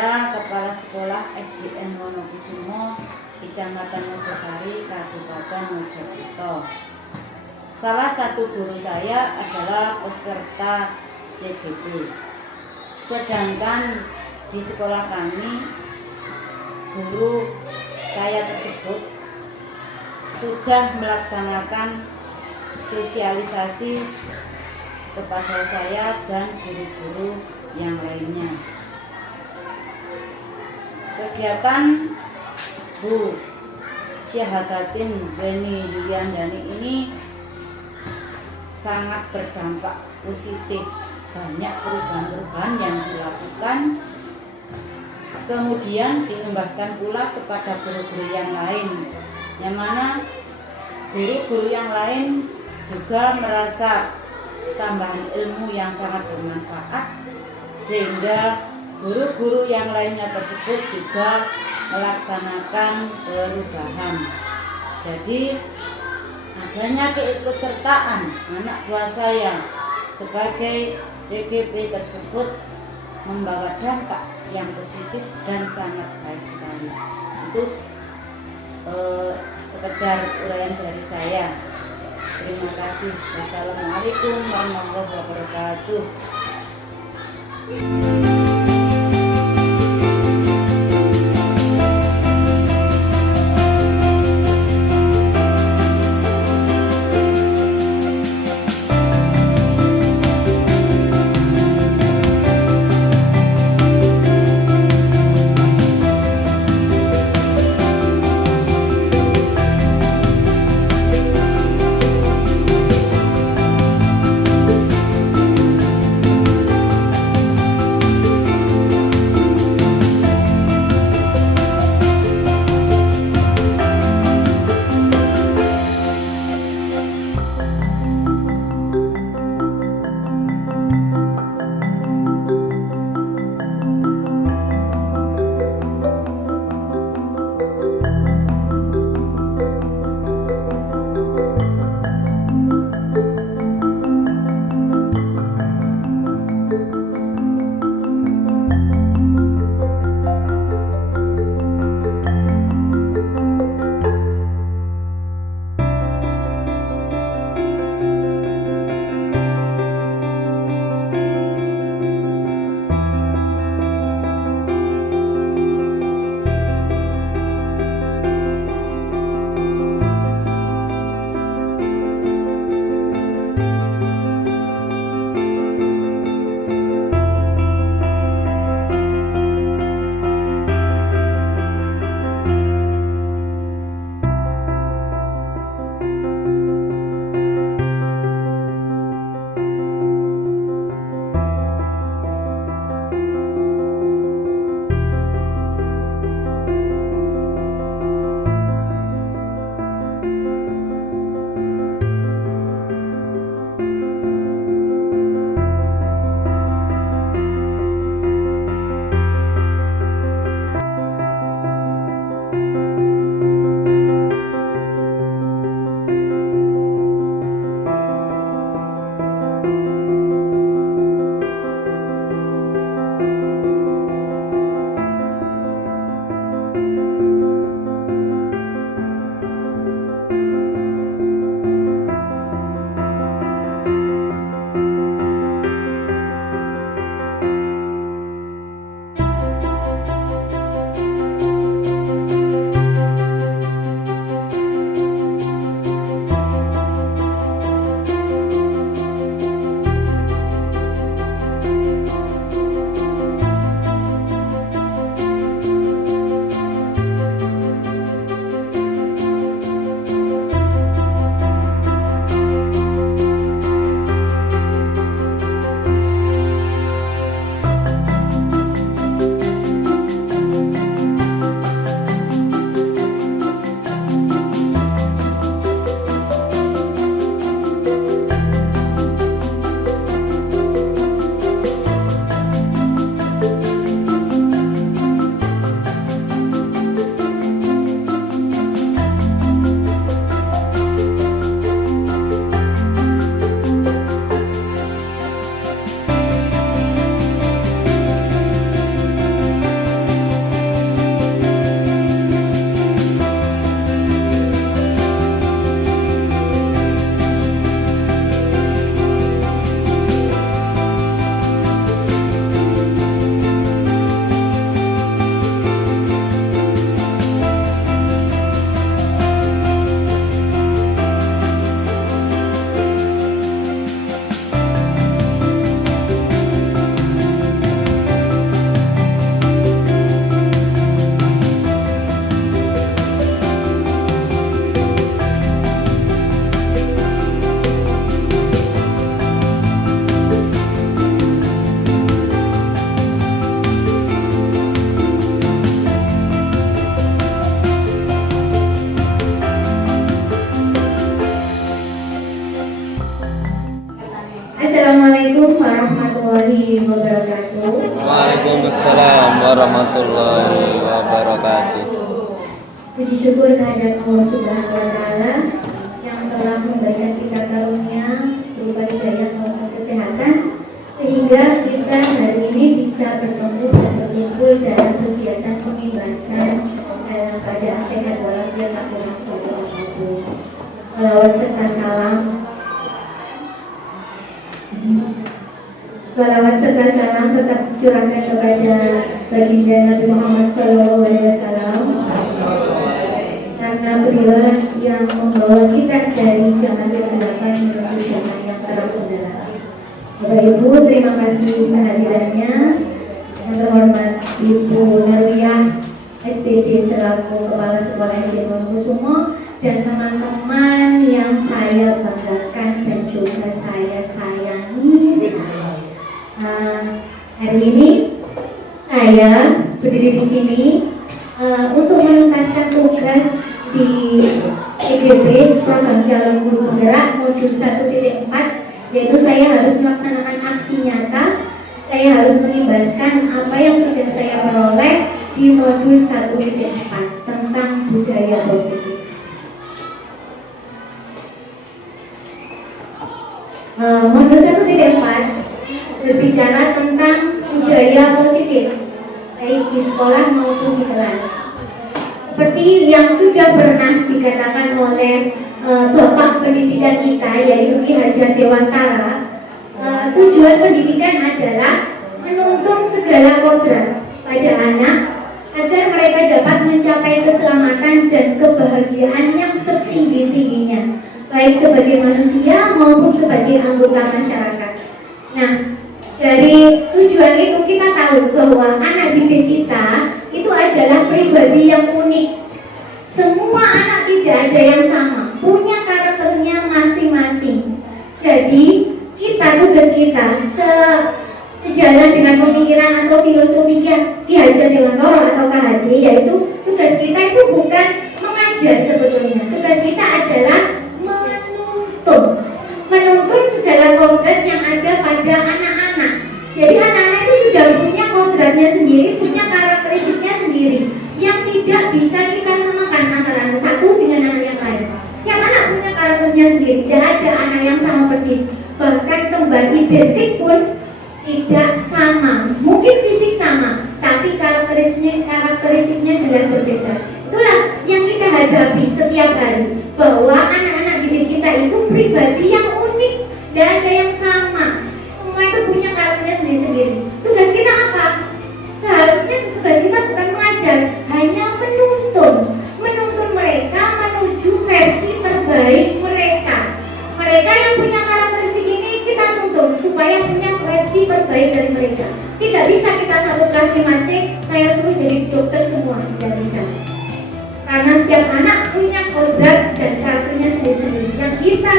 Saya Kepala Sekolah SDN Wonokusumo, Kecamatan Mojosari, Kabupaten Mojokerto. Salah satu guru saya adalah peserta CGP. Sedangkan di sekolah kami, guru saya tersebut sudah melaksanakan sosialisasi kepada saya dan guru-guru yang lainnya. Kegiatan Bu Syahadatin Beni Yuliandani ini sangat berdampak positif. Banyak perubahan-perubahan yang dilakukan, kemudian diimbaskan pula kepada guru-guru yang lain, yang mana guru-guru yang lain juga merasa tambahan ilmu yang sangat bermanfaat, sehingga guru-guru yang lainnya tersebut juga melaksanakan perubahan. Jadi adanya keikutsertaan anak buah saya sebagai DGP tersebut membawa dampak yang positif dan sangat baik sekali. Itu sekedar uraian dari saya. Terima kasih. Wassalamualaikum warahmatullahi wabarakatuh. warahmatullahi wabarakatuh. Waalaikumsalam warahmatullahi wabarakatuh. Puji syukur kehadirat Allah Subhanahu wa Ta'ala yang telah memberikan kita karunia berupa hidayah maupun kesehatan, sehingga kita hari ini bisa bertemu dan berkumpul dalam kegiatan pengibasan dalam keadaan sehat walafiat tak kurang suatu apapun. Salawat serta salam tetap dicurahkan kepada baginda Nabi Muhammad SAW, karena beliau yang membawa kita dari zaman kegelapan menuju zaman yang terang benderang. Bapak Ibu, terima kasih kehadirannya. Yang terhormat Ibu Narwiyah SPD selaku Kepala Sekolah SD Mangunkusumo dan teman-teman yang saya banggakan dan juga saya sayangi sekali. Hari ini saya berdiri di sini untuk menuntaskan tugas di EGB Program Calon Guru Penggerak Modul 1.4, yaitu saya harus melaksanakan aksi nyata. Saya harus mengimbaskan apa yang sudah saya peroleh di Modul 1.4 tentang budaya positif. Modul 1.4 berbicara tentang budaya positif, baik di sekolah maupun di kelas. Seperti yang sudah pernah dikatakan oleh Bapak Pendidikan kita, yaitu Ki Hajar Dewantara, tujuan pendidikan adalah menuntun segala kodrat pada anak agar mereka dapat mencapai keselamatan dan kebahagiaan yang setinggi-tingginya, baik sebagai manusia maupun sebagai anggota masyarakat. Nah, dari tujuan itu kita tahu bahwa anak didik kita itu adalah pribadi yang unik. Semua anak tidak ada yang sama, punya karakternya masing-masing. Jadi tugas kita sejalan dengan pemikiran atau filosofi Ki Hajar Dewantara atau KHD, yaitu tugas kita itu bukan mengajar sebetulnya. Tugas kita adalah menuntun segala kodrat yang ada pada anak-anak. Jadi anak-anak itu sudah punya kodratnya sendiri, punya karakteristiknya sendiri, yang tidak bisa kita samakan antara anak satu dengan anak yang lain. Setiap anak punya karakternya sendiri, tidak ada anak yang sama persis. Bahkan kembar identik pun tidak sama. Mungkin fisik sama, tapi karakteristiknya jelas berbeda. Itulah yang kita hadapi setiap hari, bahwa anak-anak didik kita itu pribadi yang unik, tidak ada yang sama. Semua itu punya karakternya sendiri-sendiri. Tugas kita apa? Seharusnya tugas kita bukan mengajar, hanya menuntun mereka menuju versi terbaik mereka. Mereka yang punya karakteristik ini kita tuntun supaya punya versi terbaik dari mereka. Tidak bisa kita satu kelas 5C saya suruh jadi dokter semua, tidak bisa. Karena setiap anak punya kodrat dan karakternya sendiri-sendiri. Yang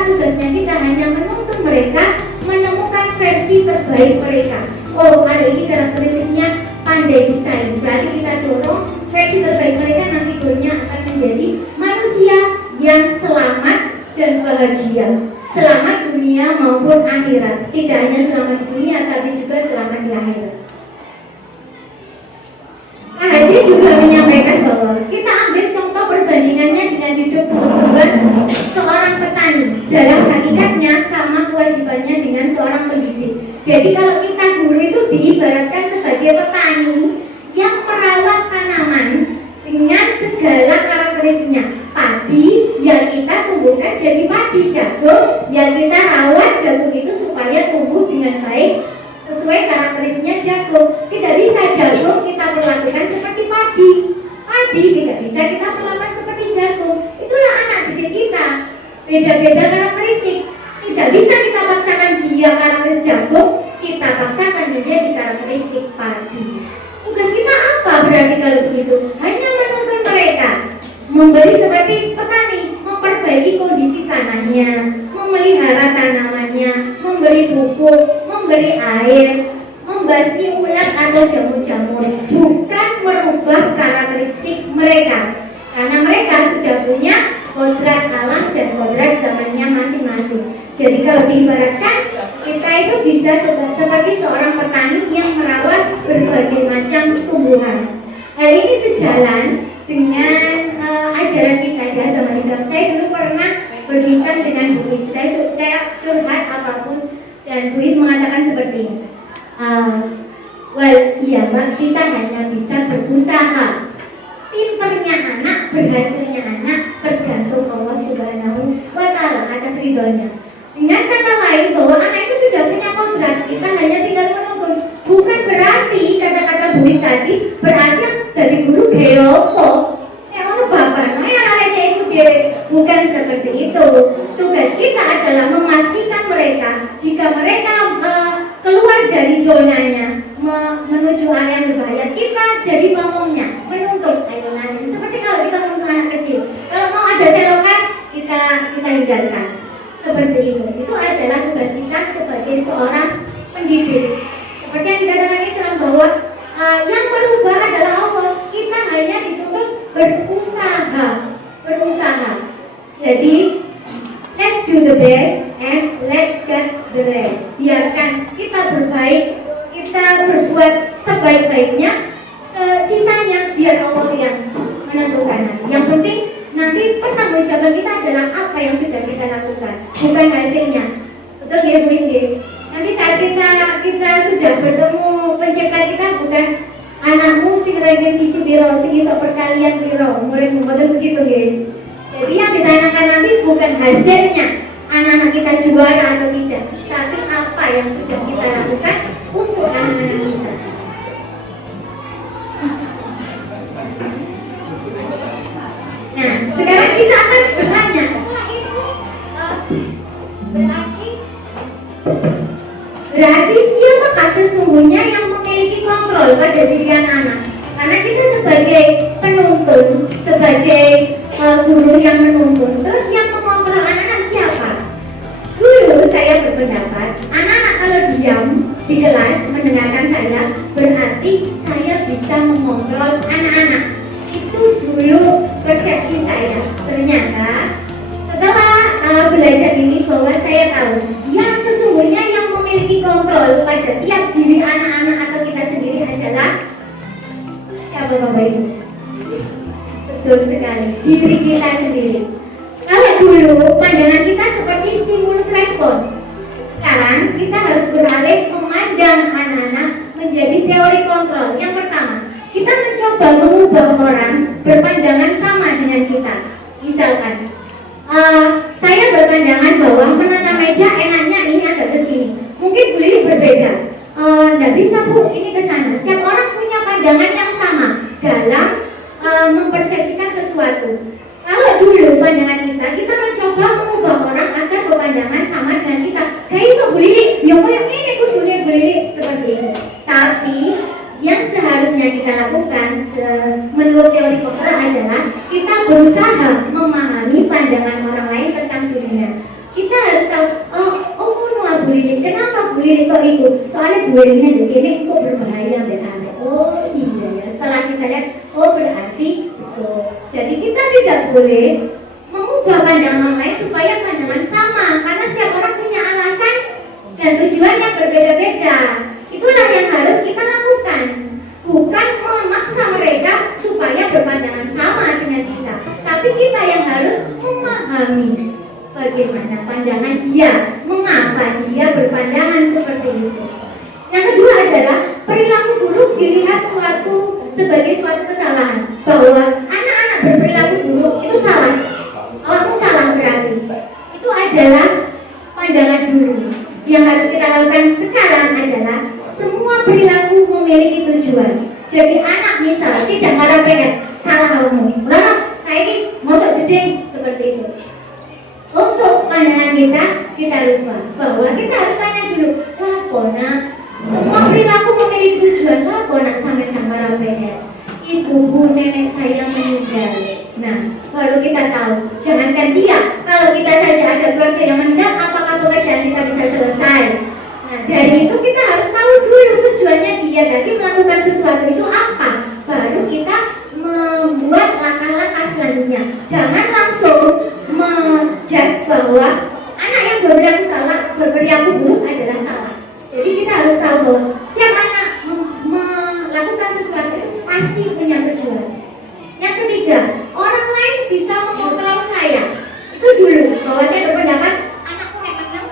tugasnya kita hanya menuntun mereka menemukan versi terbaik mereka. Oh, hari ini karakteristiknya pandai desain, berarti kita dorong versi terbaik mereka, nanti gurunya akan menjadi manusia yang selamat dan bahagia, selamat dunia maupun akhirat. Tidak hanya selamat di dunia, tapi juga selamat di akhirat. KHD juga menyampaikan bahwa kita ambil contoh perbandingannya dengan hidup kehidupan seorang petani. Dalam hakikatnya sama kewajibannya dengan seorang pendidik. Jadi kalau kita guru itu diibaratkan sebagai petani yang merawat tanaman dengan segala karakteristiknya. Padi yang kita tumbuhkan jadi padi, jagung yang kita rawat jagung itu supaya tumbuh dengan baik sesuai karakteristiknya jagung. Tidak bisa jagung kita perlakukan seperti padi tidak bisa kita perlakukan seperti jagung. Itulah anak didik kita, beda-beda karakteristik. Tidak bisa kita paksakan dia karakteristik jagung, kita paksakan menjadi karakteristik padi. Tugas kita apa berarti kalau begitu? Hanya menuntun mereka, memberi seperti petani, memperbaiki kondisi tanahnya, memelihara tanamannya, memberi pupuk, memberi air, membasmi ulat atau jamur-jamur, bukan merubah karakteristik mereka, karena mereka sudah punya kodrat alam dan kodrat zamannya masing-masing. Jadi kalau diibaratkan, kita itu bisa seperti seorang petani yang merawat berbagai macam tumbuhan. Hal ini sejalan dengan ajaran kita di agama Islam. Saya dulu pernah berbincang dengan Buis. Saya curhat apapun dan Buis mengatakan seperti ini. Iya Mbak, kita hanya bisa berusaha. Pinternya anak, berhasilnya anak tergantung Allah Subhanahu wa Ta'ala atas ridhonya. Dengan kata lain bahwa anak itu sudah punya kodrat, kita hanya tinggal menunggu. Bukan berarti kata-kata Buis tadi berarti dari guru geopo. Bapak, bukan seperti itu. Tugas kita adalah memastikan mereka jika mereka keluar dari zonanya menuju area yang berbahaya, kita jadi pamongnya, menuntut ayo-ayo. Seperti kalau kita menuntut anak kecil, kalau mau ada selokan kita hindarkan. Seperti itu adalah tugas kita sebagai seorang pendidik. Seperti yang dikatakan Islam bahwa yang berubah adalah Allah. Kita hanya dituntut berusaha. Jadi let's do the best and let's get the rest. Biarkan kita berbaik, kita berbuat sebaik-baiknya, sisanya biar Allah yang menentukan. Yang penting nanti pertanggungjawaban kita adalah apa yang sudah kita lakukan, bukan hasilnya. Betul ya Bu Rizky? Nanti saat kita sudah bertemu pencipta kita, bukan anakmu sing ranking siji piro, sing iso perkalian piro, muridmu betul begitu ya. Jadi yang ditanyakan nanti bukan hasilnya anak-anak kita juara atau tidak, tapi apa yang sudah kita lakukan untuk anak-anak kita. Nah, sekarang kita akan bertanya. Setelah itu berarti siapakah sesungguhnya yang memiliki kontrol pada diri anak-anak? Karena kita sebagai penuntun, sebagai guru yang menuntun, terus yang mengontrol anak-anak siapa? Dulu saya berpendapat, anak-anak kalau diam di kelas mendengarkan saya, berarti saya bisa mengontrol anak-anak. Itu dulu persepsi saya. Ternyata setelah belajar ini bahwa saya tahu yang sesungguhnya yang memiliki kontrol pada tiap diri anak-anak atau kita sendiri adalah siapa Bapak Ibu? Betul sekali, diri kita sendiri. Kalau dulu pandangan kita seperti stimulus respon, sekarang kita harus beralih memandang anak-anak menjadi teori kontrol. Yang pertama, kita mencoba mengubah orang berpandangan sama dengan kita. Misalkan, saya berpandangan bahwa menata meja enaknya ini agak ke sini. Mungkin Bu Lili berbeda. Nggak bisa Bu, ini ke sana. Setiap orang punya pandangan yang sama dalam mempersepsikan sesuatu. Kalau dulu pandangan kita mencoba mengubah orang agar berpandangan sama dengan kita. Kayak so Bu Lili, ya yang ini kudunya Bu Lili seperti ini. Tapi yang seharusnya kita lakukan menurut teori kontrol adalah kita berusaha memahami pandangan orang lain tentang dunia. Kita harus tahu, Bu Lili, kenapa Bu Lili kok ikut? Soalnya Bu Lili ini kok berbahaya benar. Oh iya ya, setelah kita lihat, oh berarti jadi kita tidak boleh mengubah pandangan orang lain supaya pandangan sama, karena setiap orang punya alasan dan tujuan yang berbeda-beda. Itulah yang harus kita lakukan, bukan memaksa mereka supaya berpandangan sama dengan kita, tapi kita yang harus memahami bagaimana pandangan dia, mengapa dia berpandangan seperti itu. Yang kedua adalah perilaku buruk dilihat sebagai suatu kesalahan, bahwa anak-anak berperilaku buruk itu salah. Kamu salah berarti. Itu adalah pandangan dulu. Yang harus kita lakukan sekarang adalah semua perilaku memiliki tujuan. Jadi anak misal tidak marah pengen salah kamu, lalu saya ini masuk jeding seperti itu. Untuk pandangan kita lupa bahwa kita harus tanya dulu, lapona semua perilaku memiliki tujuan. Lapona sampai marah pengen ibu nenek saya meninggal. Nah, baru kita tahu, jangankan dia, kalau kita saja ada keluarga yang meninggal, apakah pekerjaan kita bisa selesai? Nah, dari itu kita harus tahu dulu tujuannya dia tadi melakukan sesuatu itu apa. Baru kita membuat langkah-langkah selanjutnya. Jangan langsung menjudge bahwa anak yang berperilaku buruk adalah salah. Jadi kita harus pasti punya tujuan. Yang ketiga, orang lain bisa mengontrol saya. Itu dulu, bahwa saya berpendapat anakku yang menang,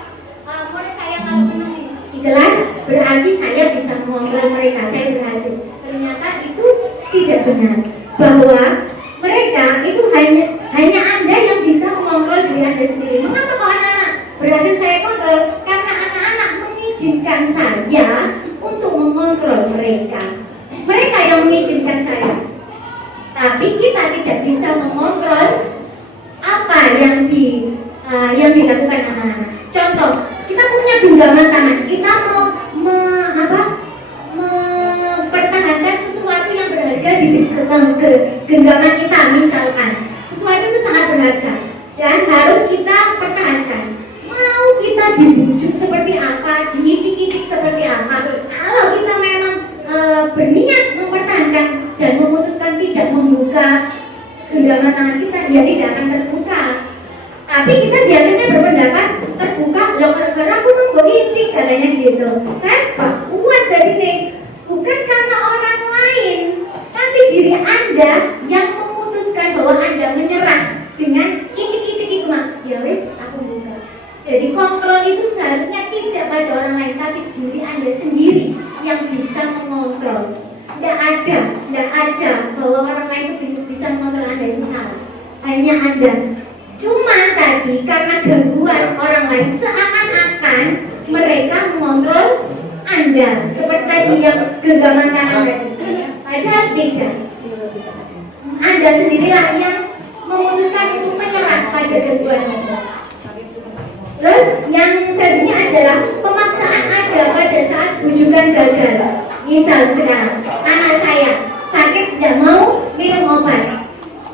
murid saya kalau menang di kelas berarti saya bisa mengontrol mereka, saya berhasil. Ternyata itu tidak benar, bahwa mereka itu hanya Anda yang bisa mengontrol diri Anda sendiri. Mengapa kalau anak-anak berhasil saya kontrol? Karena anak-anak mengizinkan saya untuk mengontrol mereka. Mereka yang mengizinkan saya. Tapi kita tidak bisa mengontrol apa yang dilakukan anak-anak. Contoh, kita punya genggaman tangan, kita mau mempertahankan sesuatu yang berharga di genggaman kita, misalkan sesuatu itu sangat berharga dan harus kita pertahankan. Mau kita dibujuk seperti apa, diidik-idik seperti apa, kalau kita memang berniat mempertahankan dan memutuskan tidak membuka genggaman tangan kita, ya tidak akan terbuka. Tapi kita biasanya berpendapat terbuka, loh karena aku nungguin sih katanya gitu. Saya kuat dari ini, bukan karena orang lain, tapi diri Anda yang memutuskan bahwa Anda menyerah dengan itik-itik itu mah. Ya wes, aku buka. Jadi kontrol itu seharusnya tidak pada orang lain, tapi diri Anda sendiri yang bisa mengontrol. Tidak ada bahwa orang lain itu bisa mengontrol Anda, itu salah. Hanya Anda. Cuma tadi karena gangguan orang lain seakan-akan mereka mengontrol Anda, seperti tadi yang genggaman tangan tadi. Padahal tidak. Anda sendirilah yang memutuskan untuk menyerah pada gangguan Anda. Terus yang selanjutnya adalah pemaksaan Anda pada saat bujukan gagal. Misal sekarang anak saya sakit tidak mau minum obat.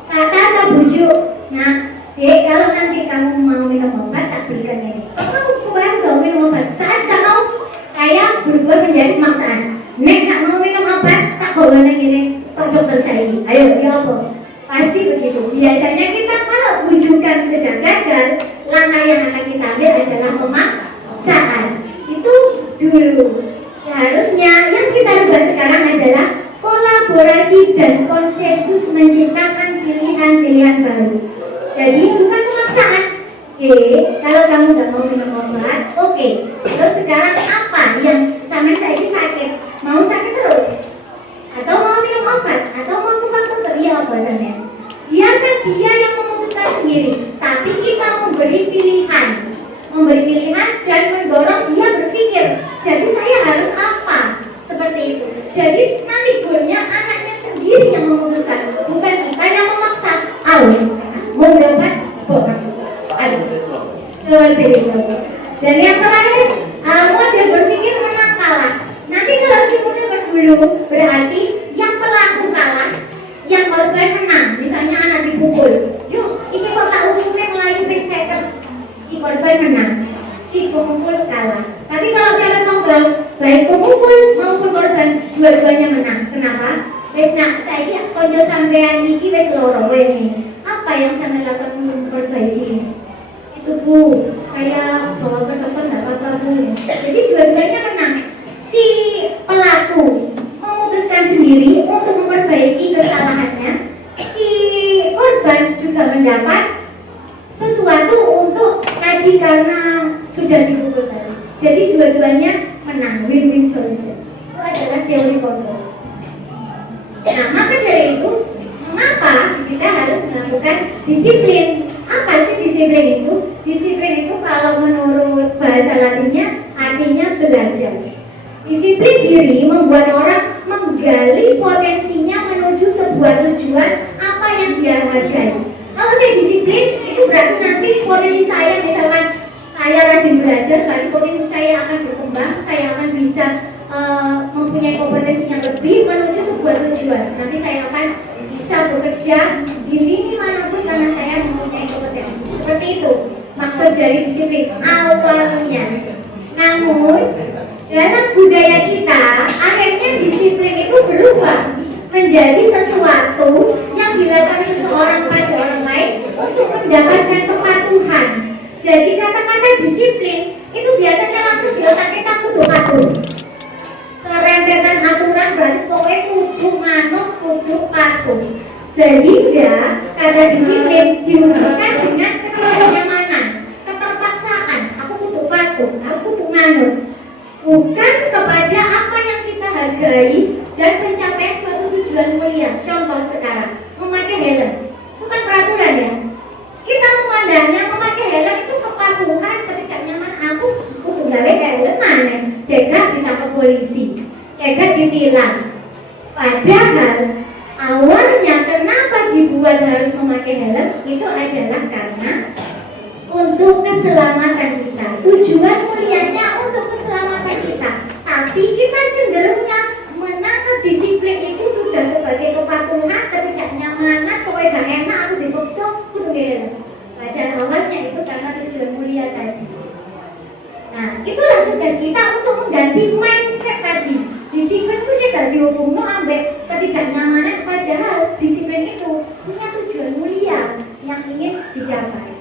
Kata bujuk, nah Dek, kalau nanti kamu mau minum obat, tak berikan ini. Kamu kurang gak minum obat. Saat gak mau, saya berubah menjadi pemaksaan. Nek gak mau minum obat, tak bawa ini Pak dokter saya ini. Ayo, ya apa? Pasti begitu. Biasanya kita kalau bujukan sedang gagal, langkah yang akan kita ambil adalah pemaksaan. Itu dulu. Seharusnya yang kita ubah sekarang adalah kolaborasi dan konsensus menciptakan pilihan-pilihan baru. Jadi bukan pemaksaan. Kalau kamu nggak mau minum obat, oke. Terus sekarang apa yang sama saya ini sakit? Mau sakit terus? Atau mau minum obat? Atau mau ke dokter? Iya apa sampean? Biarkan dia yang memutuskan sendiri. Tapi kita memberi pilihan dan mendorong dia berpikir. Jadi saya harus apa? Seperti itu. Jadi nanti goalnya anaknya sendiri yang memutuskan, bukan kita yang memaksa. Mau dapat seperti itu. Dan yang terakhir, model berpikir menang kalah. Nanti kalau si model berbulu, berarti yang pelaku kalah, yang korban menang. Misalnya anak dipukul, yuk ini kota umumnya melayu second, si korban menang, si pemukul kalah. Tapi kalau dalam ngobrol, baik pemukul maupun korban, dua-duanya menang. Kenapa? Wes nak saya konco sampean iki wes loro ini. Apa yang saya lakukan untuk memperbaiki? Itu Bu, saya bawa ke dokter tidak apa-apa Bu. Jadi dua-duanya menang. Si pelaku memutuskan sendiri untuk memperbaiki kesalahannya. Si korban juga mendapat sesuatu untuk tadi karena sudah dipukul tadi. Jadi dua-duanya menang, win-win solution. Itu adalah teori kontrol. Nah, maka dari itu, mengapa kita harus melakukan disiplin? Apa sih disiplin itu? Disiplin itu kalau menurut bahasa latinnya artinya belajar. Disiplin diri membuat orang menggali potensinya menuju sebuah tujuan apa yang dia hargai. Kalau saya disiplin, itu berarti nanti potensi saya, misalkan saya rajin belajar, berarti potensi saya akan berkembang, saya akan bisa mempunyai kompetensi yang lebih menuju sebuah tujuan. Nanti saya akan bisa bekerja di lini manapun karena saya mempunyai kompetensi. Seperti itu maksud dari disiplin awalnya. Namun dalam budaya kita akhirnya disiplin itu berubah menjadi sesuatu yang dilakukan seseorang pada orang lain untuk mendapatkan kepatuhan. Jadi kata-kata disiplin itu biasanya langsung di otak kita kudu patuh. Serentetan aturan berarti pokoknya kudu manut, kudu patuh. Sehingga kata disiplin dihubungkan dengan kenyamanan, keterpaksaan. Aku kudu patuh, aku kudu manut. Bukan kepada apa yang kita hargai dan pencapaian suatu tujuan mulia. Contoh sekarang, memakai helm. Itu kan peraturan ya. Kita memandangnya memakai helm itu kepatuhan, ketidaknyamanan. Aku kudu gawe helm mana? Jaga ditangkap polisi, jaga ditilang. Padahal awalnya kenapa dibuat harus memakai helm itu adalah karena untuk keselamatan kita. Tujuan mulianya untuk keselamatan kita. Tapi kita cenderungnya menangkap disiplin itu sudah sebagai kepatuhan, ketidaknyamanan, pokoknya gak enak aku dipaksa, kudu helm. Padahal awalnya itu karena tujuan mulia tadi. Nah, itulah tugas kita untuk mengganti mindset tadi. Disiplin itu juga dihubungkan ambek ketidaknyamanan, padahal disiplin itu punya tujuan mulia yang ingin dicapai.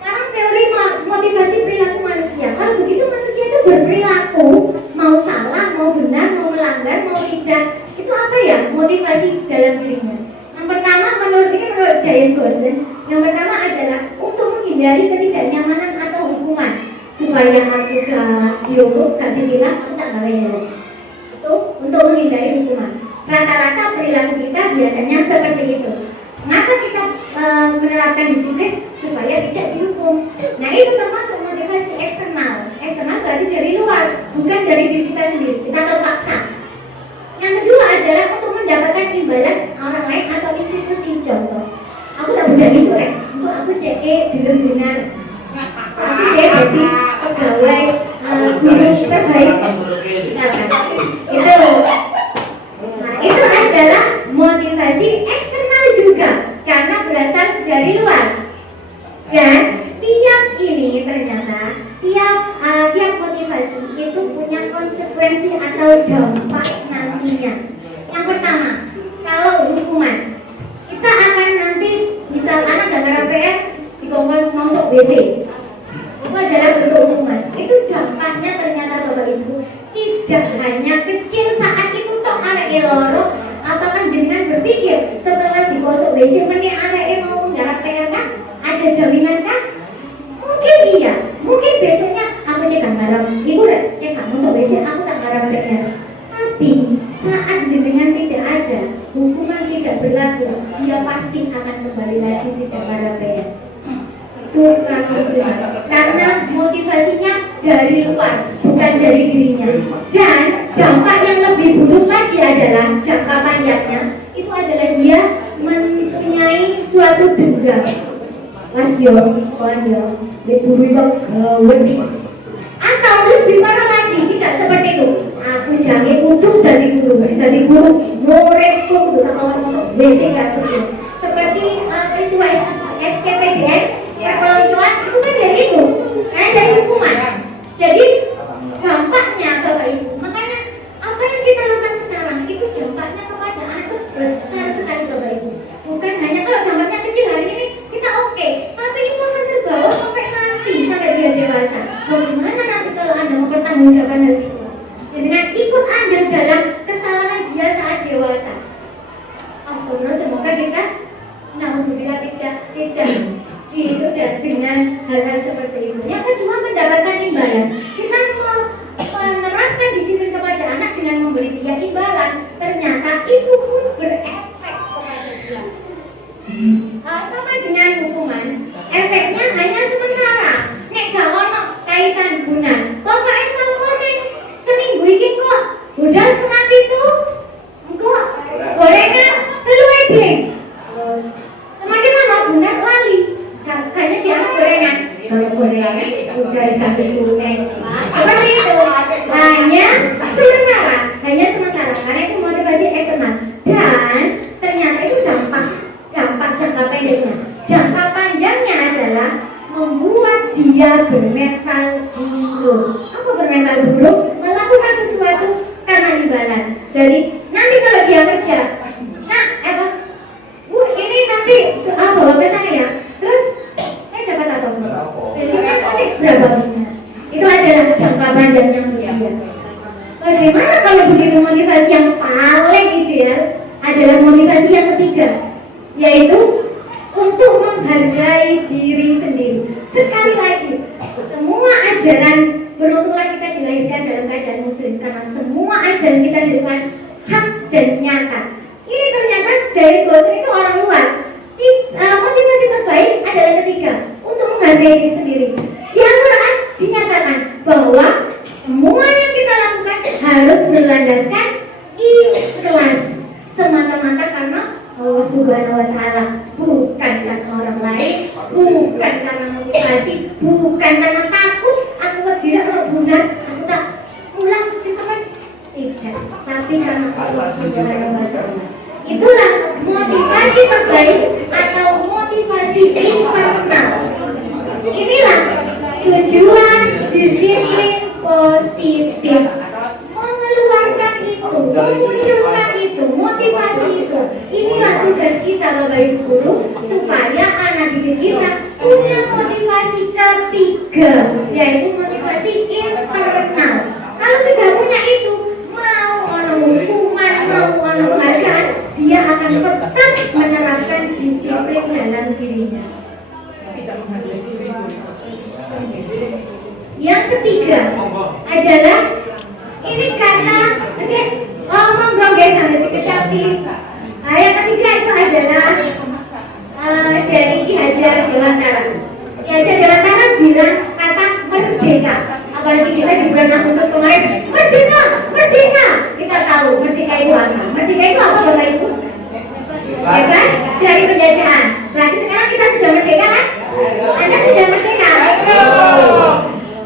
Sekarang teori motivasi perilaku manusia. Kalau begitu manusia itu berperilaku, mau salah, mau benar, mau melanggar, mau tidak. Itu apa ya motivasi dalam dirinya? Yang pertama menurut Diane Goshen, yang pertama adalah untuk menghindari ketidaknyamanan atau hukuman. Supaya aku gak dihukum, gak dibilang, aku tak gawe helm. Itu untuk menghindari hukuman. Rata-rata perilaku kita biasanya seperti itu. Mengapa kita menerapkan disiplin? Supaya tidak dihukum. Nah, itu termasuk motivasi eksternal. Eksternal berarti dari luar, bukan dari diri kita sendiri. Kita terpaksa. Yang kedua adalah untuk mendapatkan imbalan orang lain atau institusi. Contoh, aku tak berani sore untuk aku cek benar-benar aku cek jadi pegawai guru terbaik. Itu adalah motivasi eksternal juga karena berasal dari luar. Dan tiap ini ternyata tiap motivasi itu punya konsekuensi atau dampak nantinya. Yang pertama, kalau hukuman, kita akan nanti misal anak gara-gara PR dikongkon masuk WC, itu adalah bentuk hukuman. Itu dampaknya ternyata Bapak Ibu tidak hanya kecil saat itu tok anak loro. Apakah jenengan berpikir setelah dikosok WC menit anak mau menggarap PR kan? Ada jaminan kan? Mungkin iya, mungkin besoknya aku cek garap, ibu cek masuk WC aku tak garap PR. Tapi saat jenengan tidak ada, hukuman tidak berlaku, dia pasti akan kembali lagi tidak garap PR. Karena motivasinya dari luar, bukan dari dirinya. Dan dampak yang lebih buruk lagi adalah jangka panjangnya itu adalah dia mempunyai suatu dendam. Mas yo, kawan yo, buru wedi. Atau lebih parah lagi, tidak seperti itu. Aku jangan untuk dari guru, muridku untuk kawan masuk WC kasusnya. Seperti peristiwa SKPDN. Perpeloncoan itu kan dari itu, karena dari hukuman. Jadi dampaknya Bapak Ibu, makanya apa yang kita lakukan sekarang itu dampaknya kepada anak itu besar sekali Bapak Ibu. Bukan hanya kalau dampaknya kecil hari ini kita oke, tapi itu akan terbawa sampai nanti sampai dia dewasa. Bagaimana nanti kalau Anda mempertanggungjawabkan hal itu? Dengan ikut andil dalam kesalahan dia saat dewasa. Astagfirullah, semoga kita tidak itu dengan hal-hal seperti itu. Yang kedua, mendapatkan imbalan. Kita menerapkan disiplin kepada anak dengan memberi dia imbalan. Ternyata itu pun berefek kepada dia. Sama dengan hukuman, efeknya hanya sementara. Nek gak ono kaitan guna. Pokoknya sama seminggu ini kok udah senang itu, kok gorengan perlu wedding. Semakin lama guna lali. Kayaknya dia gorengan. Kalau gorengan udah sampai kuning. Seperti itu. Hanya sementara. Karena itu motivasi eksternal. Dan ternyata itu dampak jangka ketiga, yaitu untuk menghargai diri sendiri. Sekali lagi, semua ajaran, beruntunglah kita dilahirkan dalam keadaan muslim, karena semua ajaran kita dengan hak dan nyata. Ini ternyata dari dosen itu orang luar. Motivasi terbaik adalah ketiga, untuk menghargai diri sendiri. Di Al-Quran dinyatakan bahwa semua yang kita lakukan harus berlandaskan ikhlas, semata-mata karena Allah Subhanahu wa Ta'ala, bukan karena orang lain, bukan karena motivasi, bukan karena takut aku tidak kalau benar aku tak ulang teman, tidak, tapi karena Allah Subhanahu wa Ta'ala. Itulah motivasi terbaik atau motivasi internal. Inilah tujuan disiplin positif. Mengeluarkan itu, memunculkan itu, motivasi itu. Inilah tugas kita Bapak Ibu Guru, supaya anak didik kita punya motivasi ketiga, yaitu motivasi internal. Kalau sudah punya itu, mau ono hukuman, mau ono penghargaan, dia akan tetap menerapkan disiplin dalam dirinya. Yang ketiga adalah ini karena monggo guys sampai dikecapi. Yang ketiga itu adalah dari Ki Hajar Dewantara. Ki Hajar Dewantara bilang kata merdeka. Apalagi kita di bulan Agustus kemarin, merdeka, merdeka. Kita tahu merdeka itu apa? Merdeka itu apa Bapak Ibu? Bebas dari penjajahan. Berarti sekarang kita sudah merdeka kan? Anda sudah merdeka.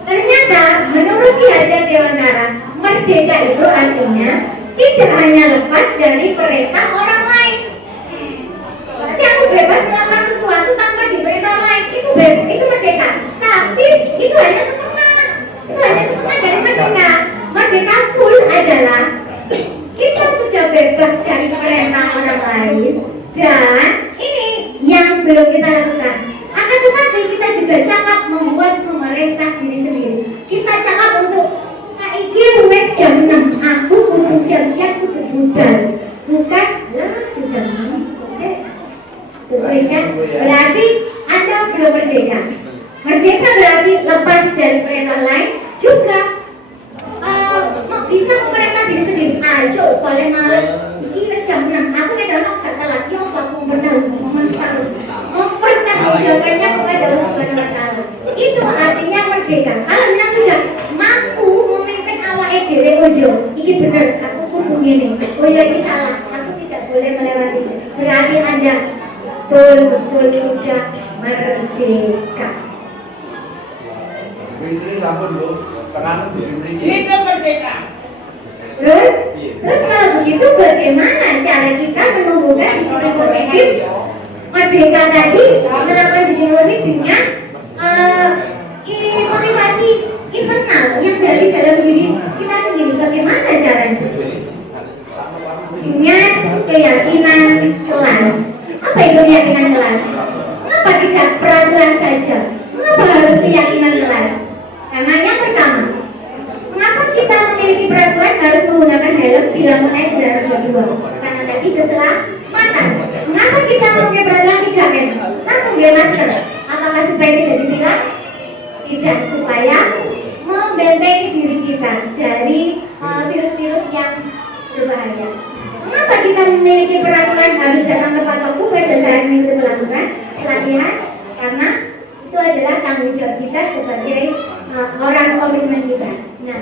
Ternyata menurut Ki Hajar Dewantara, merdeka itu artinya tidak hanya lepas dari perintah orang lain. Berarti aku bebas melakukan sesuatu tanpa diperintah lain, itu merdeka. Tapi itu hanya setengah. Itu hanya setengah dari merdeka. Merdeka full adalah kita sudah bebas dari perintah orang lain, dan ini yang belum kita lakukan. Akan tetapi kita juga cakap membuat memerintah diri sendiri. Kita cakap untuk saiki wes jam 6, aku kudu siap-siap kudu budal. Bukan lah jam 6. Sesuai kan? Berarti Anda belum merdeka. Merdeka berarti lepas dari perintah lain, juga bisa memerintah diri sendiri. Ayo, boleh males. Ini jam 6. Aku tidak mau kata lagi, aku mempertanggungjawabkannya kepada Allah Subhanahu wa Ta'ala. Itu artinya merdeka. Kalau Anda sudah mampu memimpin awak dhewe, ojo, ini benar, aku kudu ngene. Ojo, ini salah, aku tidak boleh melewati. Berarti Anda betul-betul sudah merdeka. Menteri sampun lho, tekan di Itu merdeka. Terus kalau begitu bagaimana cara kita menumbuhkan disiplin positif? Merdeka tadi melakukan disiplin positif dengan motivasi internal yang dari dalam diri kita sendiri. Bagaimana caranya? Dengan keyakinan kelas. Apa itu keyakinan kelas? Mengapa tidak peraturan saja? Mengapa harus keyakinan kelas? Karena yang pertama, mengapa kita memiliki peraturan harus menggunakan helm bila menaik kendaraan 22? Karena tadi keselamatan. Mengapa kita mempunyai peraturan 3M? Kenapa memakai masker? Apakah supaya tidak ditilang? Tidak, supaya membentengi diri kita dari virus-virus yang berbahaya. Mengapa kita memiliki peraturan harus datang tepat waktu pada saat kita melakukan pelatihan? Karena itu adalah tanggung jawab kita sebagai orang komitmen kita. Nah,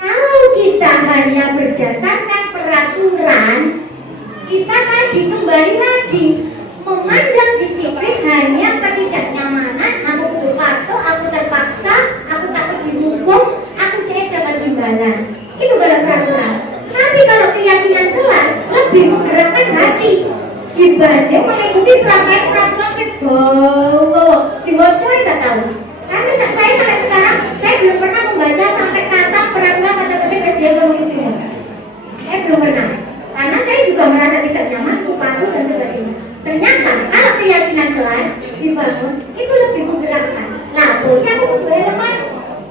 kalau kita hanya berdasarkan peraturan, kita tadi kembali lagi memandang disiplin hanya ketidaknyamanan. Aku butuh patuh, aku terpaksa, aku takut dihukum, aku cek dapat imbalan. Itu kalau peraturan. Tapi kalau keyakinan kelas lebih menggerakkan hati dibanding mengikuti serangkaian peraturan dibaca tidak tahu. Karena saya sampai sekarang saya belum pernah membaca sampai kata peraturan kata petik SDM Provinsi. Saya belum pernah. Karena saya juga merasa tidak nyaman, patuh dan sebagainya. Ternyata kalau keyakinan kelas dibangun itu lebih menggerakkan. Lah, bosnya aku butuh helman.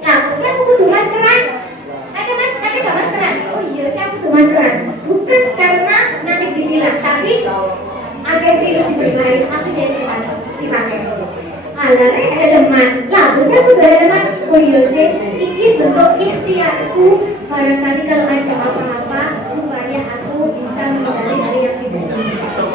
Lah, bosnya aku butuh maskeran. Ada maskeran. Oh iya, saya butuh maskeran. Bukan karena nanti ditilang, tapi Akhir virus diberi aku jadi sehat dipakai. Alarnya elemen, lah saya tuh elemen. Oh iya sih, ini bentuk ikhtiarku. Barangkali kalau ada apa-apa supaya aku bisa menghindari dari yang tidak.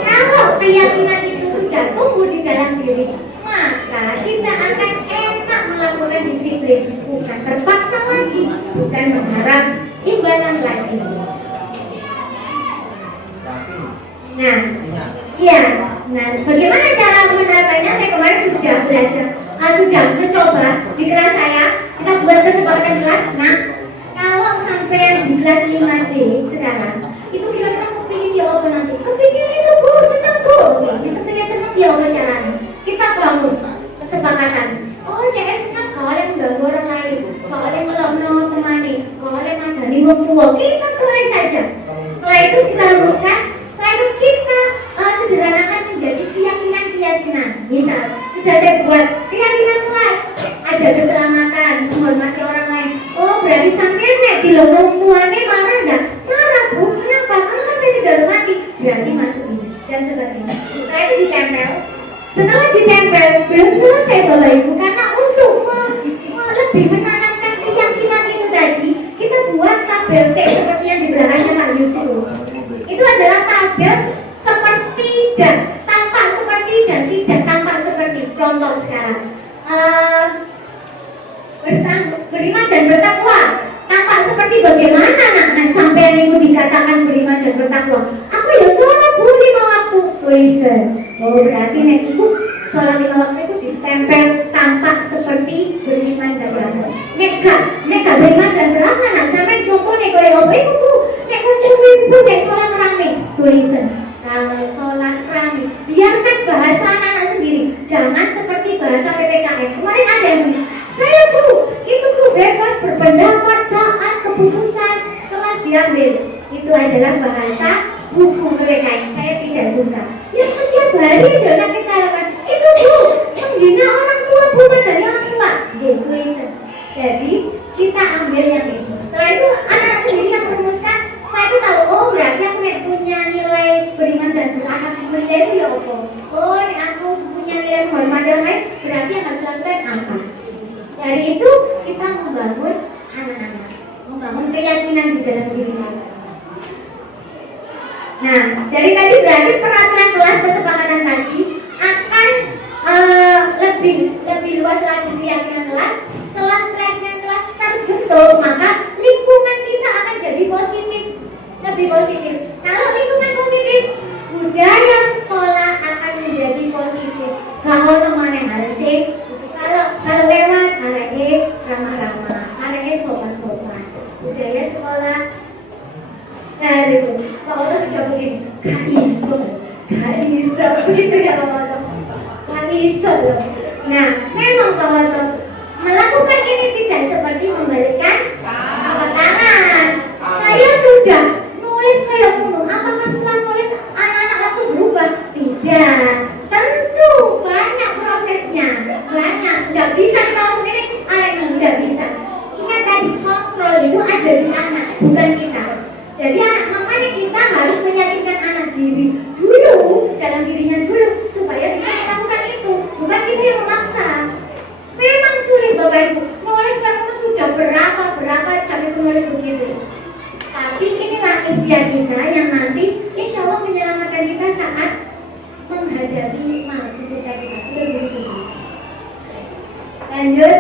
Kalau keyakinan itu sudah tumbuh di dalam diri, maka kita akan enak melakukan disiplin, bukan terpaksa lagi, bukan mengharap imbalan lagi. Nah, iya. Nah, bagaimana cara menerapkannya? Saya kemarin sudah belajar, sudah mencoba di kelas saya. Kita buat kesepakatan kelas. Nah, kalau sampai di kelas 5D sekarang, itu kira-kira kepingin dia apa nanti? Kepingin itu bu, senang bu. Itu saya senang dia apa caranya? Kita bangun kesepakatan. Oh, CS senang kalau yang mengganggu orang lain, kalau yang menolong temani, kalau yang madani wong tua, kita tulis saja. Setelah itu kita rumuskan. Setelah itu kita sederhanakan menjadi keyakinan-keyakinan. Misal, sudah saya buat keyakinan kelas, ada keselamatan, menghormati orang lain. Oh, berarti sampai nek di lomong tuane marah enggak? Marah bu, kenapa? Karena saya tidak hormati. Berarti masuk ini dan sebagainya. Setelah itu ditempel. Setelah ditempel, belum selesai Bapak Ibu, karena untuk lebih menanamkan keyakinan itu tadi, kita buat tabel T seperti yang dibelakangnya Pak Yusuf. Itu adalah tabel seperti dan tampak seperti dan tidak tampak seperti. Contoh sekarang beriman dan bertakwa tampak seperti bagaimana nah sampai yang itu dikatakan beriman dan bertakwa. Aku ya sholat 5 waktu tulisan. Oh berarti nek ibu sholat 5 waktu itu ditempel tampak seperti beriman dan bertakwa. Nek gak beriman dan bertakwa nah sampai cukup nek koyo apa iku bu nek kudu ibu nek sholat rame tulisan. Kalau sholat rame biarkan bahasa anak-anak sendiri, jangan seperti bahasa PPKN. Kemarin ada yang bilang, saya bu, itu bu bebas berpendapat saat keputusan kelas diambil. Itu adalah bahasa buku PPKN. Saya tidak suka. Yang setiap hari jangan kita lakukan. Itu bu, menghina orang tua bu dari orang tua. Tulisan. Jadi kita ambil yang itu. Setelah itu anak sendiri yang merumuskan. Saya itu tahu, oh berarti aku punya nilai beriman dan berakhlak mulia itu ya apa? Oh aku punya nilai menghormati orang lain, berarti yang harus lakukan apa? Dari itu kita membangun anak-anak, membangun keyakinan di dalam diri mereka. Nah, dari tadi berarti peraturan kelas kesepakatan tadi akan lebih luas lagi keyakinan kelas. Setelah keyakinan kelas terbentuk, maka lingkungan kita akan jadi positif, lebih positif. Kalau lingkungan positif, budaya sekolah akan menjadi positif. Kalau namanya harus kalau lewat arahnya ramah-ramah, arahnya sopan-sopan. Budaya sekolah. Nah, itu Pak Oto sudah begini, gak iso, begitu ya Pak Oto. Gak iso loh. Nah, memang Pak Oto melakukan ini tidak seperti membalikkan telapak tangan. Saya sudah nulis kayak kuno. Apakah setelah nulis anak-anak langsung berubah? Tidak. Tentu banyak prosesnya. Banyak. Tidak bisa kita langsung ini. Tidak bisa. Ingat tadi kontrol itu ada di anak, bukan kita. Jadi anak makanya kita harus meyakinkan anak diri dulu dalam dirinya dulu supaya bisa melakukan itu. Bukan kita yang memaksa. Memang sulit Bapak Ibu. Nulis kamu sudah berapa jam itu nulis begitu. Tapi inilah ikhtiar kita yang nanti insya Allah menyelamatkan kita saat menghadapi cita-cita kita. Lanjut.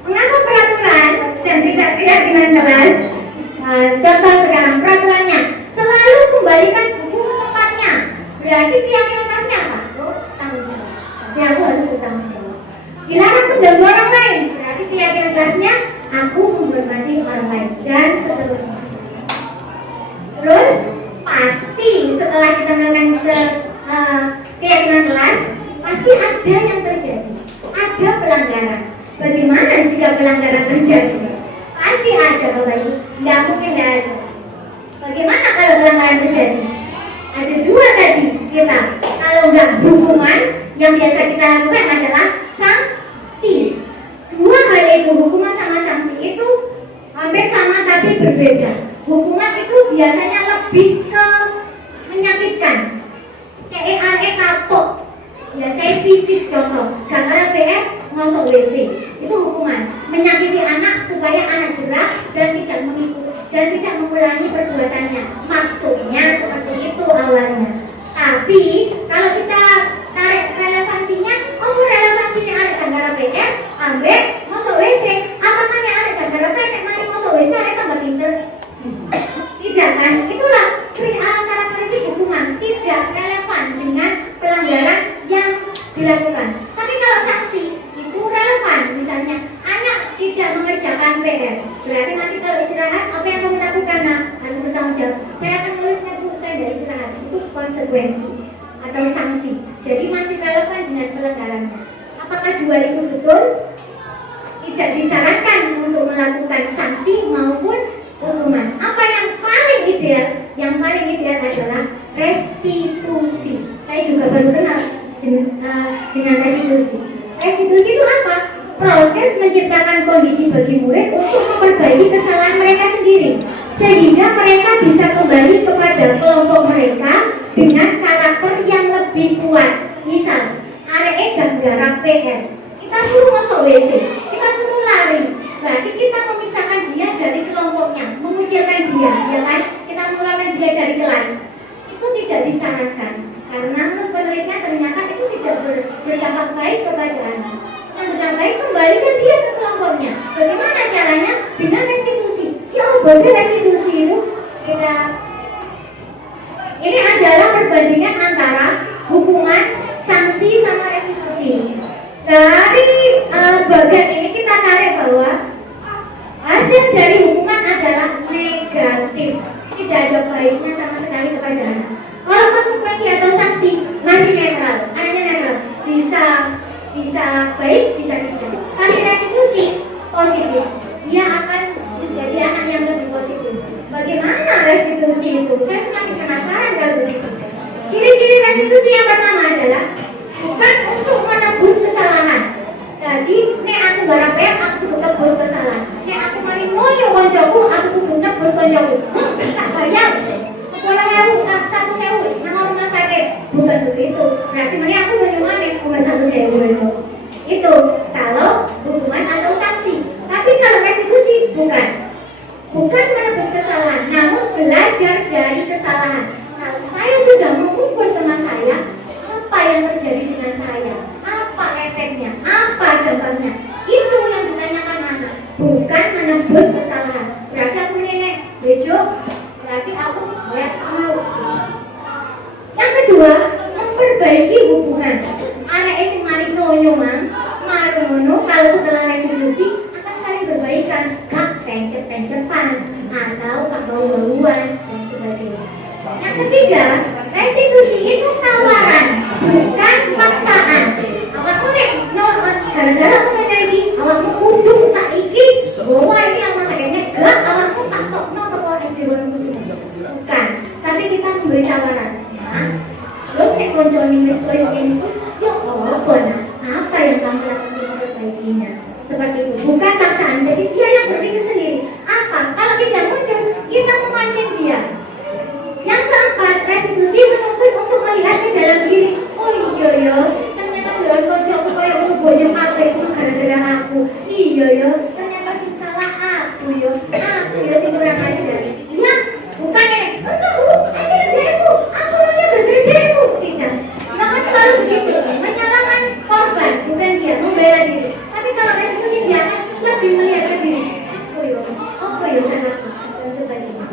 Mengapa peraturan dan tidak keyakinan kelas? Contoh sekarang peraturannya selalu kembalikan buku ke tempatnya. Berarti keyakinan kelasnya apa? Tanggung jawab. Jadi aku harus bertanggung jawab. Dilarang mengganggu orang lain. Berarti keyakinan kelasnya aku menghormati orang lain dan seterusnya. Terus pasti setelah kita melakukan keyakinan kelas pasti ada yang terjadi. Ada pelanggaran. Bagaimana jika pelanggaran terjadi? Pasti ada Bapak Ibu. Tidak mungkin tidak ada. Bagaimana kalau pelanggaran terjadi? Ada dua tadi kita. Kalau enggak hukuman, yang biasa kita lakukan adalah sanksi. Dua hal itu, hukuman sama sanksi itu hampir sama tapi berbeda. Hukuman itu biasanya lebih ke menyakitkan. CEREK Ya saya fisik contoh, gara-gara PR masuk WC itu hukuman. Menyakiti anak supaya anak jerak dan tidak mengikuti dan tidak mengulangi perbuatannya. Maksudnya seperti itu awalnya. Tapi kalau kita tarik relevansinya, relevansinya ada gara-gara PR, ambek masuk WC. Apakah yang ada gara-gara PR mari masuk WC ada tambah pinter? Tidak kan? Itulah karakteristik hukuman tidak relevan dengan pelanggaran yang dilakukan. Tapi kalau sanksi itu relevan, misalnya anak tidak mengerjakan PR, berarti nanti kalau istirahat apa yang kamu lakukan? Nah, harus bertanggung jawab. Saya akan nulisnya Bu, saya tidak istirahat. Itu konsekuensi atau sanksi. Jadi masih relevan dengan pelanggarannya. Apakah dua itu betul? Tidak disarankan untuk melakukan sanksi maupun hukuman. Apa yang paling ideal? Yang paling ideal adalah restitusi. Saya juga baru kenal dengan restitusi. Restitusi itu apa? Proses menciptakan kondisi bagi murid untuk memperbaiki kesalahan mereka sendiri, sehingga mereka bisa kembali kepada kelompok mereka dengan karakter yang lebih kuat. Misal, arek gak garap PR, kita suruh masuk WC, kita suruh lari, berarti kita memisahkan dia dari kelompoknya, mengucilkan dia, ya kan? Kita mengeluarkan dia dari kelas. Itu tidak disarankan, karena menurut penelitian ternyata itu tidak berdampak baik kepada anak. Yang berdampak baik kembalikan dia ke kelompoknya. Bagaimana caranya? Dengan restitusi. Ya bosnya restitusi itu kita. Ini adalah perbandingan antara hukuman, sanksi sama restitusi. Dari bagian ini kita tarik bahwa hasil dari hukuman adalah negatif, tidak ada baiknya sama sekali kepada anak. Kalau konsekuensi atau sanksi masih netral, anaknya netral, bisa baik, bisa tidak. Tapi restitusi positif, dia akan menjadi anak yang lebih positif. Bagaimana restitusi itu? Saya semakin penasaran kalau begitu. Ciri-ciri restitusi yang pertama adalah bukan untuk menebus kesalahan. Jadi, nek aku garap aku kudu tebus kesalahan. Nek aku mari moyo koncoku, aku kudu tebus koncoku. Tak bayar 10.000, tak 1.000, nang rumah sakit. Bukan begitu. Berarti mari aku menyumbang cuma 1.000 itu. Itu kalau hukuman atau sanksi. Tapi kalau restitusi bukan. Bukan menebus kesalahan, namun belajar dari kesalahan. Kalau saya sudah mengukur teman saya, apa yang terjadi dengan saya? Apa efeknya? Apa dampaknya? Itu yang ditanyakan anak, bukan menebus kesalahan. Berarti aku nenek bejo, berarti aku lihat mau. Yang kedua, memperbaiki hubungan. Anak sing mari nonyo mang, marono kalau setelah restitusi akan saling berbaikan, kak pencet-pencetan atau kak bau-bauan dan sebagainya. Yang ketiga, restitusi itu tawaran, bukan paksaan. Awakmu nek gara-gara aku ngene awakmu kudu saiki bawa ini rumah sakitnya gak awakmu tak tokno teko SDW bukan, tapi kita memberi tawaran. Nah, terus nek koncone wis koyo ngene yo apa nah? Apa yang kamu lakukan untuk memperbaikinya? Seperti itu, bukan paksaan. Jadi dia yang berpikir sendiri. Apa? Kalau tidak muncul, kita memancing dia. Yang keempat, restitusi menuntut untuk melihat ke dalam diri. Oh iya ya, ternyata bulan kocok kayak bonya apa itu gara-gara aku. Iya ya, ternyata sing salah aku ya. Aku ya sing kurang ajar. Ya, bukan ya. Enggak, ajar dirimu. Aku hanya berdirimu. Tidak. Jangan selalu begitu. Menyalahkan korban, bukan dia membela diri. Tapi kalau restitusi dia lebih melihat ke diri. Oh ya salahku dan sebagainya.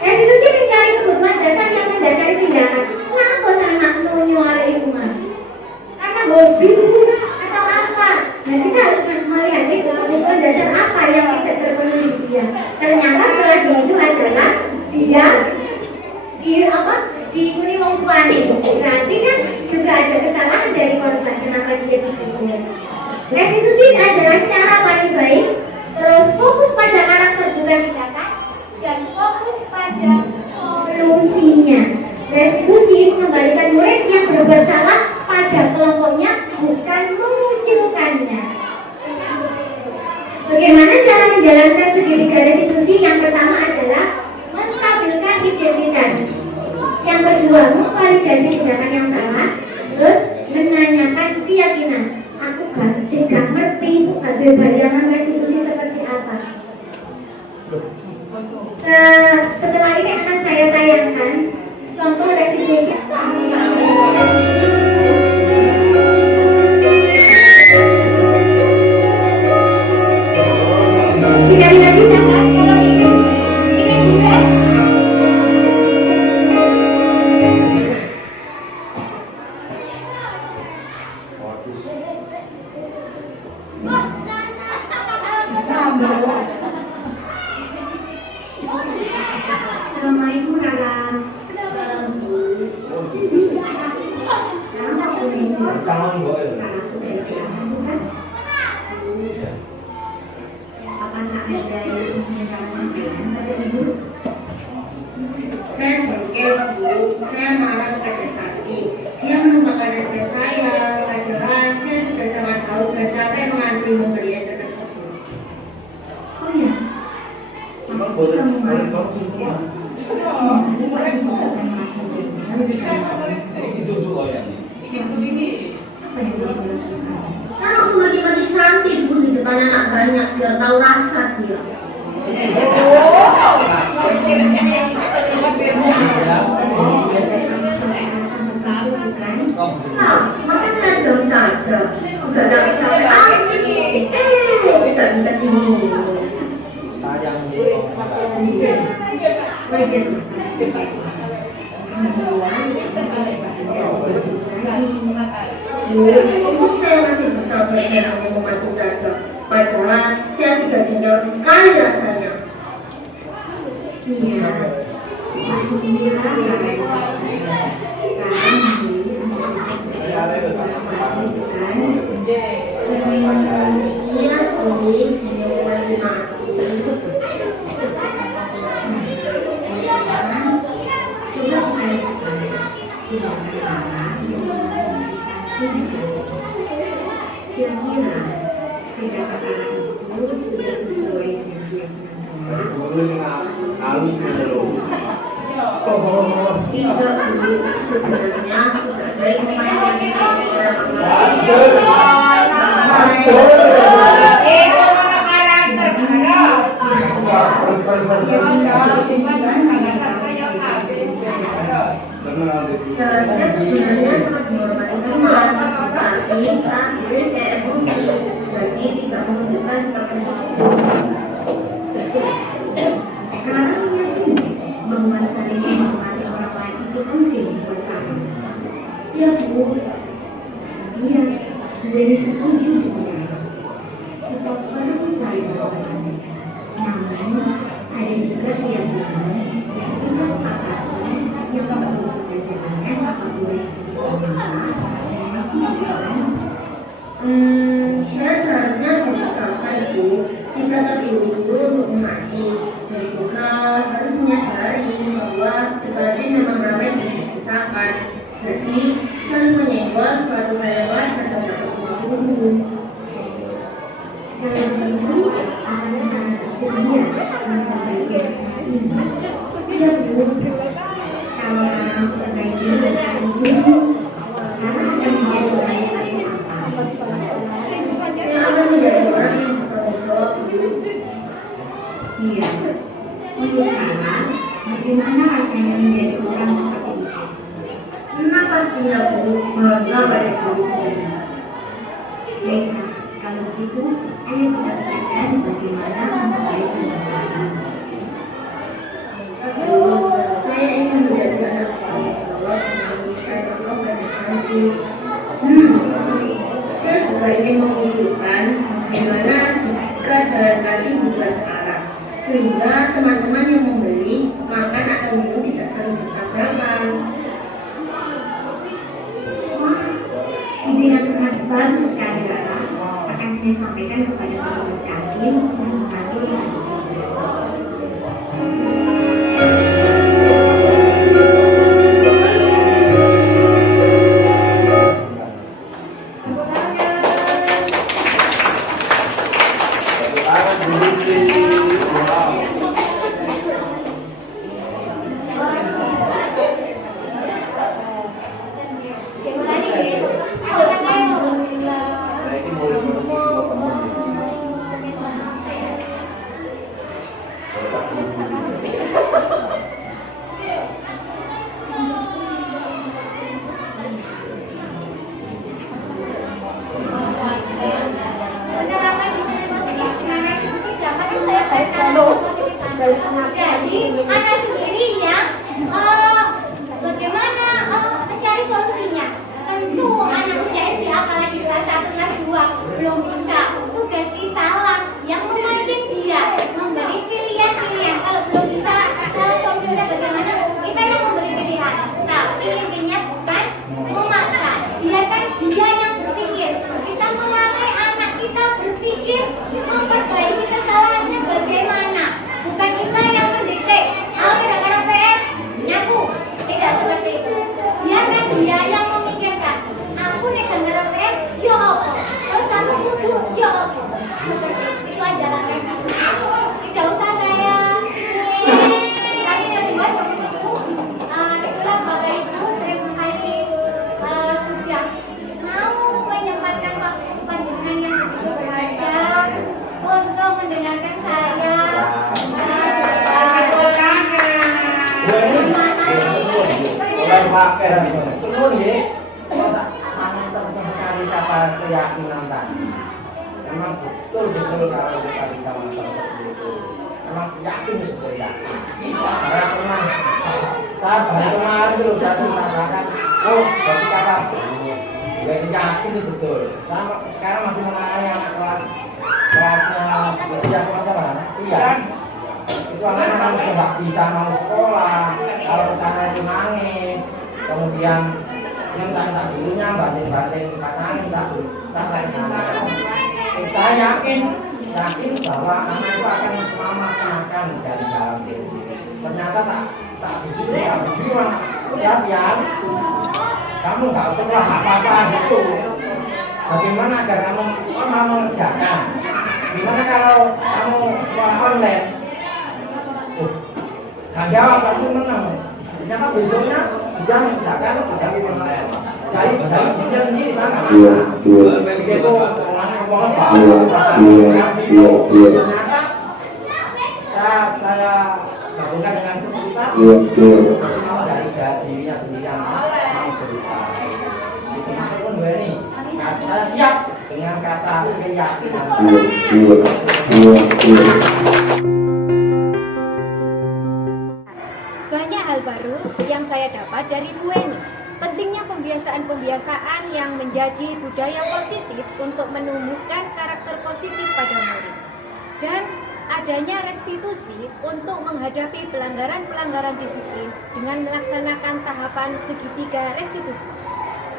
Restitusi mencari kebutuhan dasar yang mendasari tindakan. Kenapa sama nyuara itu mah? Karena hobi atau apa? Nah kita harus melihat itu kebutuhan dasar apa yang tidak terpenuhi di dia. Ternyata setelah itu adalah dia diikuni wong tuane. Berarti kan juga ada kesalahan dari korban. Kenapa dia dipukul? Restitusi adalah cara paling baik. Terus fokus pada karakter bukan tindakan dan fokus pada solusinya. Restitusi mengembalikan murid yang berbuat salah pada kelompoknya, bukan mengucilkannya. Bagaimana cara menjalankan segitiga restitusi? Yang pertama adalah menstabilkan identitas. Yang kedua, memvalidasi tindakan yang salah. Terus menanyakan Karena sudah istirahat bukan? Apakah ada yang ingin saya sampaikan pada ibu? Saya bangkit, Bu. Saya marah pada Sakti. Dia melupakan respect saya, padahal saya sudah sangat tahu dan capek mengantri membeli es tersebut. Oh ya, Emang pasti boleh kamu boleh marah. tahu semua. Biasanya pasti juga akan merasa dirinya lebih baik. Itu tuh loh yang Apa yang dia lakukan? Kan langsung mati Santi, Bu, di depan anak banyak, biar tahu rasa dia. Nah, masa saya dong saja. Sudah capek-capek tidak bisa gini. Saya masih bisa berjalan membantu saja. Padahal saya sudah jauh sekali rasanya. Iya, masih gembira ya saya. Sekarang mandiri Iya sih, lagi mati. coba kaitan tidak berharap kira-kira kata-kata itu sudah sesuai dengan yang halus dulu. Tidak, Bu. Sebenarnya sudah baik memainkan saya sebenarnya sangat menghormati teman, tapi saat ini saya emosi, jadi tidak menunjukkan sikap tersebut. Sekarang meyakini bahwa saling menghormati orang lain itu penting buat kamu. Ya, Bu. Iya, jadi setuju dengan tetap perlu saling menghormati. Namun ada juga keyakinan yaitu kesepakatan yang perlu dijalankan apabila itu dan masih jalan. Saya seharusnya menyesalkan, Bu. Kita terpilih itu untuk mati, dan juga harus menyadari bahwa pribadi memang ramai dipisahkan. Jadi saling menyenggol suatu hal yang wajar dan dapat diburu. Dan tentu akan sangat bersedia memperbaiki masalah ini. Ya, Bu. Kalau kamu memperbaiki masalah ini, karena akan menjadi orang seperti apa? Saya akan menjadi orang yang bertanggung jawab, Bu. Iya. Untuk sekarang, bagaimana rasanya menjadi orang seperti itu? Nah, pastinya, Bu, bangga pada diri sendiri. Baiklah, kalau begitu, ayo kita belajar bagaimana memperbaiki masalah. Saya ingin menjadi anak bertanggung jawab dan memberikan contoh pada Santi. Saya juga ingin mengusulkan bagaimana jika jalan kaki bukan searah, sehingga teman-teman yang membeli, makan atau minum tidak saling bertabrakan. Wah, ide yang sangat bagus sekali, Lara. Akan saya sampaikan kepada petugas kantin untuk membantu hal tersebut. Jadi anak sendirinya bagaimana mencari solusinya? Tentu anak usia SD apalagi kelas 1 kelas 2 belum bisa. Tugas kita lah yang memancing dia, memberi pilihan-pilihan. Kalau belum bisa solusinya bagaimana? Kita yang memberi pilihan. Tapi intinya bukan memaksa. Dia kan pakai turun ya. Sangat terkesan sekali kata keyakinan tadi. Memang betul kalau kita bisa seperti itu. Memang yakin sebenarnya bisa. Karena pernah saya baru kemarin itu saya merasakan, berarti kata jadi yakin itu betul. Saya sekarang masih menangani anak kelasnya usia kelas apa? Iya. Itu anak-anak sudah nggak bisa mau sekolah, kalau kesana itu nangis, kemudian minta dulunya banting pasangan sampai sana. Saya yakin bahwa anak itu akan memaksimalkan dari dalam diri. Ternyata tak berjuang. Ya, kamu nggak sekolah apa-apa gitu. Bagaimana agar kamu mau mengerjakan? Gimana kalau kamu sekolah online? Nggak jawab, kamu menang. Ternyata besoknya dia mengerjakan online. Jadi dia sendiri sana. Begitu ngomong ternyata saya gabungkan dengan seputar dari dirinya sendiri yang mau cerita. Itu maksudnya gue ini. Saya siap dengan kata keyakinan. Banyak hal baru yang saya dapat dari Bu Eni. Pentingnya pembiasaan-pembiasaan yang menjadi budaya positif untuk menumbuhkan karakter positif pada murid. Dan adanya restitusi untuk menghadapi pelanggaran-pelanggaran disiplin dengan melaksanakan tahapan segitiga restitusi.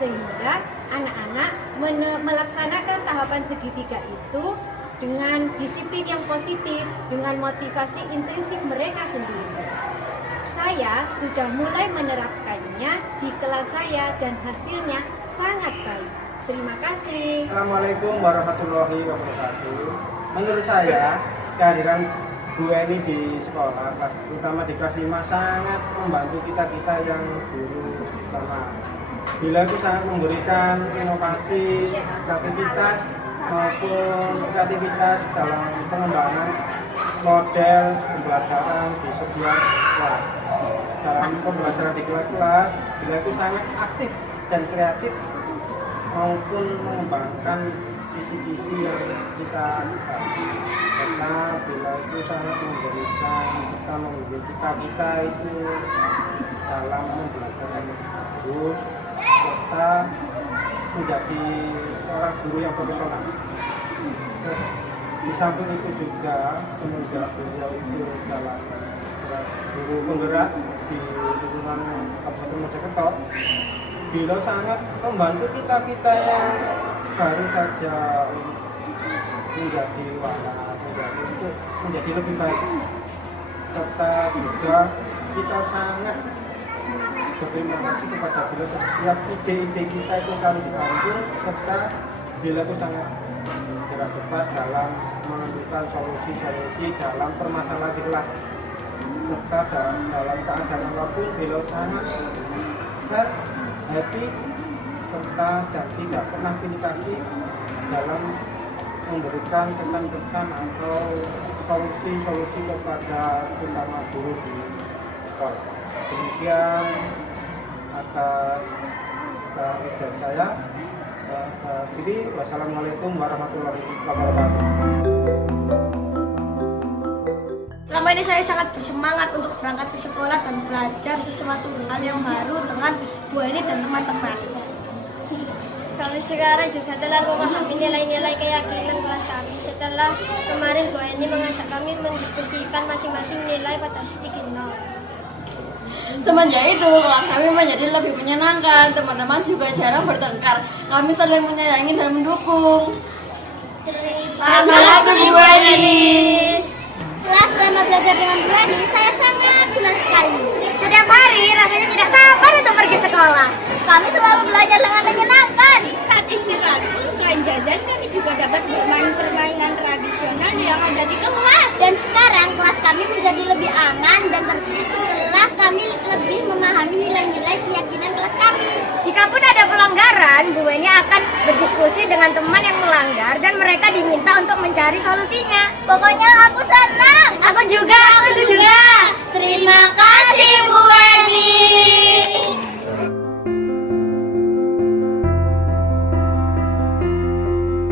Sehingga anak-anak melaksanakan tahapan segitiga itu dengan disiplin yang positif, dengan motivasi intrinsik mereka sendiri. Saya sudah mulai menerapkannya di kelas saya dan hasilnya sangat baik. Terima kasih. Assalamualaikum warahmatullahi wabarakatuh. Menurut saya, kehadiran Bu Eni di sekolah, terutama di kelas 5, sangat membantu kita yang guru utama. Bila itu sangat memberikan inovasi, kreativitas maupun kreativitas dalam pengembangan model pembelajaran di setiap kelas. Dalam pembelajaran di kelas-kelas, bila itu sangat aktif dan kreatif maupun mengembangkan visi-visi yang kita lakukan. Karena bila itu sangat memberikan kita memiliki kita itu dalam pembelajaran yang bagus, serta menjadi seorang guru yang profesional. Di samping itu juga semenjak beliau itu dalam guru penggerak di lingkungan Kabupaten Mojokerto, beliau sangat membantu kita yang baru saja menjadi waras, menjadi lebih baik, serta juga kita sangat berterima kasih kepada beliau. Setiap ide-ide kita itu selalu diambil, serta beliau itu sangat gerak cepat dalam menentukan solusi-solusi dalam permasalahan di kelas, serta dalam keadaan apapun beliau sangat happy serta dan tidak pernah pilih kasih dalam memberikan pesan-pesan atau solusi-solusi kepada sesama guru di sekolah. Demikian atas dari saya. Jadi, wassalamualaikum warahmatullahi wabarakatuh. Selama ini saya sangat bersemangat untuk berangkat ke sekolah dan belajar sesuatu hal yang baru dengan Bu Eni dan teman-teman. Kami sekarang juga telah memahami nilai-nilai keyakinan kelas kami. Setelah kemarin Bu Eni mengajak kami mendiskusikan masing-masing nilai pada titik nol. Semenjak itu, kelas kami menjadi lebih menyenangkan. Teman-teman juga jarang bertengkar. Kami saling menyayangi dan mendukung. Terima kasih Bu Eni. Kelas selama belajar dengan Bu Eni, saya sangat senang sekali. Setiap hari rasanya tidak sabar untuk pergi sekolah. Kami selalu belajar dengan menyenangkan. Saat istirahat pun selain jajan, kami juga dapat bermain permainan tradisional yang ada di kelas. Dan sekarang kelas kami menjadi lebih aman dan tertib setelah kami lebih memahami nilai-nilai keyakinan kelas kami. Jikapun ada pelanggaran, Bu Eni akan berdiskusi dengan teman yang melanggar dan mereka diminta untuk mencari solusinya. Pokoknya aku senang. Aku juga. Terima kasih Bu Eni.